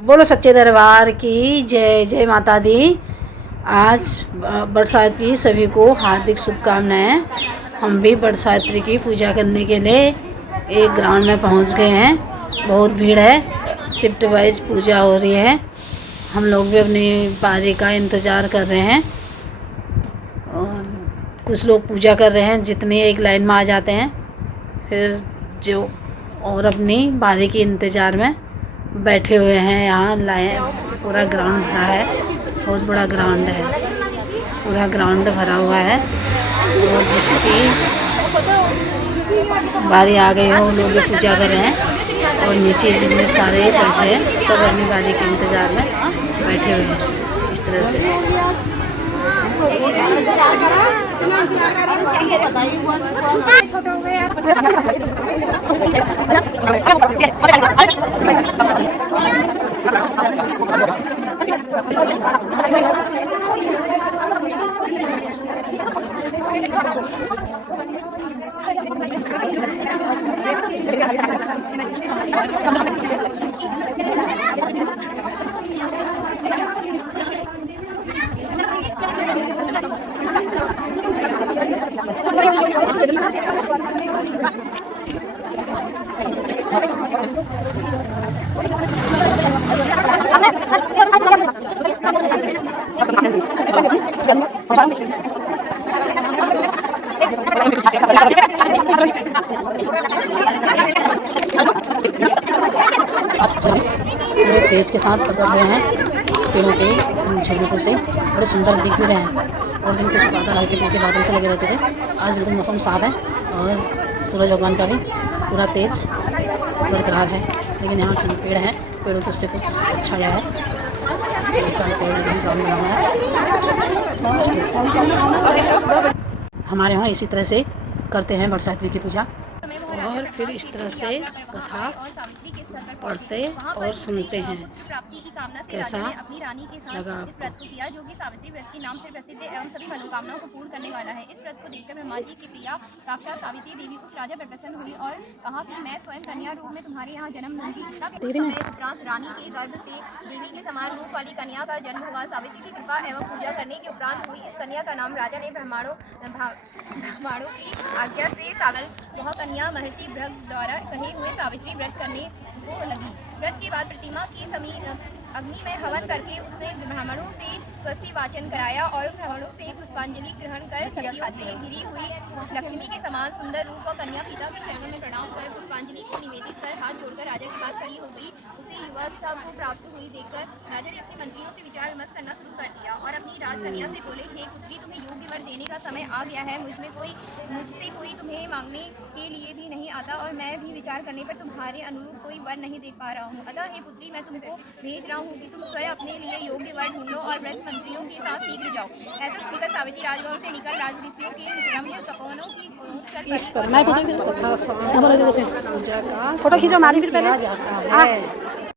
बोलो सच्चे दरबार की जय। जय माता दी। आज बरसात की सभी को हार्दिक शुभकामनाएं। हम भी बरसात्री की पूजा करने के लिए एक ग्राउंड में पहुंच गए हैं। बहुत भीड़ है, शिफ्ट वाइज पूजा हो रही है। हम लोग भी अपनी बारी का इंतज़ार कर रहे हैं और कुछ लोग पूजा कर रहे हैं, जितने एक लाइन में आ जाते हैं, फिर जो और अपनी बारी के इंतज़ार में बैठे हुए हैं। यहाँ लाइन पूरा ग्राउंड भरा है, बहुत बड़ा ग्राउंड है, पूरा ग्राउंड भरा हुआ है और जिसकी बारी आ गई हो लोग भी पूजा कर रहे हैं और नीचे जितने सारे बैठे हैं सब अपनी बारी के इंतज़ार में बैठे हुए हैं इस तरह से। पूरे तेज के साथ पकड़ रहे हैं पेड़ों के झुंडों से, बड़े सुंदर दिख भी रहे हैं। और दिन कुछ बादल हल्के फुल्के बादल से लगे रहते थे, आज बिल्कुल मौसम साफ है और सूरज भगवान का भी पूरा तेज बरकरार है। लेकिन यहाँ पेड़ हैं, पेड़ों के उससे कुछ छाया है, सारे पेड़ ग्राउंड बना हुआ है। हमारे यहाँ इसी तरह से करते हैं बरसात्री की पूजा और फिर इस तरह से कथा पढ़ते और सुनते हैं। कैसा लगा इस व्रत को किया जो कि सावित्री व्रत के नाम से प्रसिद्ध एवं सभी मनोकामनाओं को पूर्ण करने वाला है। इस व्रत को देखकर ब्रह्मा जी की प्रिया साक्षात सावित्री देवी उस राजा पर प्रसन्न हुई और कहा कि मैं स्वयं कन्या रूप में तुम्हारे यहाँ जन्म लूंगी। उपरांत रानी के गर्भ से देवी के समान रूप वाली कन्या का जन्म हुआ। सावित्री की कृपा एवं पूजा करने के उपरांत हुई इस कन्या का नाम राजा ने ब्राह्मणों की आज्ञा से सावल वह कन्या महर्षि भृग द्वारा कहे हुए सावित्री व्रत करने को लगी। व्रत के बाद प्रतिमा के समीप अग्नि में हवन करके उसने ब्राह्मणों से स्वस्ति वाचन कराया और ब्राह्मणों से पुष्पांजलि ग्रहण कर छड़ियों से घिरी हुई लक्ष्मी के समान सुंदर रूप और कन्या पिता के चरणों में प्रणाम कर पुष्पांजलि को निवेदित कर हाथ जोड़कर राजा के पास खड़ी हो गई। उसे युवावस्था को प्राप्त हुई देखकर राजा ने अपने मंत्रियों से विचार विमर्श करना शुरू कर दिया और अपनी राजकन्या से बोले, हे पुत्री, तुम्हें योग्य वर देने का समय आ गया है। मुझसे कोई तुम्हें मांगने के लिए भी नहीं आता और मैं भी विचार करने पर तुम्हारे अनुरूप कोई वर नहीं देख पा रहा हूँ। अतः हे पुत्री, मैं तुमको भेज रहा हूँ कि तुम स्वयं अपने लिए योग्य वर ढूंढो और व्रत मंत्रियों के साथ शीघ्र जाओ। ऐसा सुनकर सावित्री राजभवन से निकल राज ऋषियों के रम्य तपोवनों की इस पर कथा पूजा का फोटो खींचो, हमारी फिर पहले जाता है।